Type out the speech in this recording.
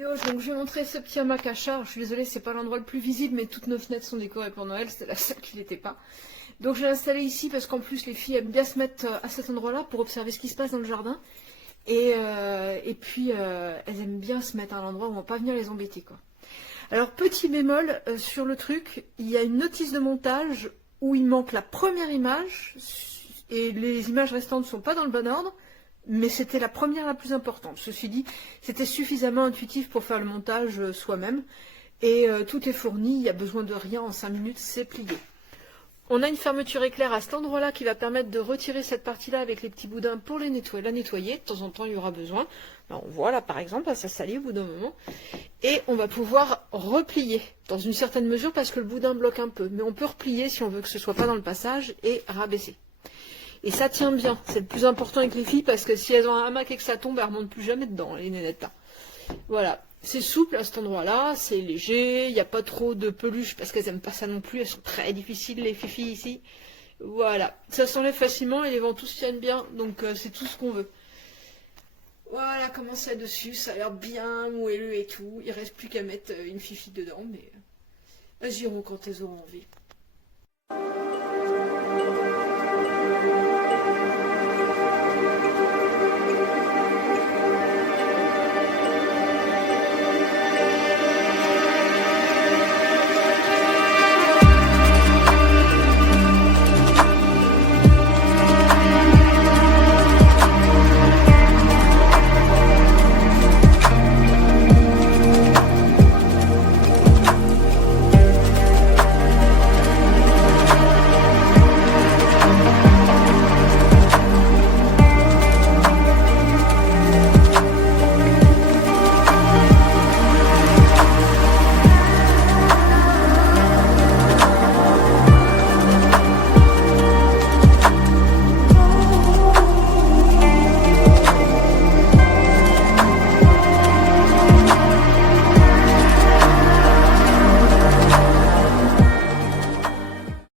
Donc je vais montrer ce petit hamac à chat. Je suis désolée, c'est pas l'endroit le plus visible, mais toutes nos fenêtres sont décorées pour Noël, c'était la seule qui l'était pas. Donc je l'ai installé ici parce qu'en plus les filles aiment bien se mettre à cet endroit-là pour observer ce qui se passe dans le jardin. Et puis elles aiment bien se mettre à l'endroit où on va pas venir les embêter, quoi. Alors petit bémol sur le truc, il y a une notice de montage où il manque la première image et les images restantes ne sont pas dans le bon ordre. Mais c'était la première la plus importante. Ceci dit, c'était suffisamment intuitif pour faire le montage soi-même. Et tout est fourni, il n'y a besoin de rien, en 5 minutes, c'est plié. On a une fermeture éclair à cet endroit-là qui va permettre de retirer cette partie-là avec les petits boudins pour la nettoyer. De temps en temps, il y aura besoin. Alors, on voit là, par exemple, ça s'allie au bout d'un moment. Et on va pouvoir replier, dans une certaine mesure, parce que le boudin bloque un peu. Mais on peut replier si on veut que ce ne soit pas dans le passage et rabaisser. Et ça tient bien, c'est le plus important avec les filles, parce que si elles ont un hamac et que ça tombe, elles ne remontent plus jamais dedans, les nénettes là. Voilà, c'est souple à cet endroit-là, c'est léger, il n'y a pas trop de peluche, parce qu'elles n'aiment pas ça non plus, elles sont très difficiles les filles ici. Voilà, ça s'enlève facilement et les ventouses tiennent bien, donc c'est tout ce qu'on veut. Voilà comment c'est dessus, ça a l'air bien moelleux et tout, il reste plus qu'à mettre une fifi dedans, mais elles iront quand elles auront envie.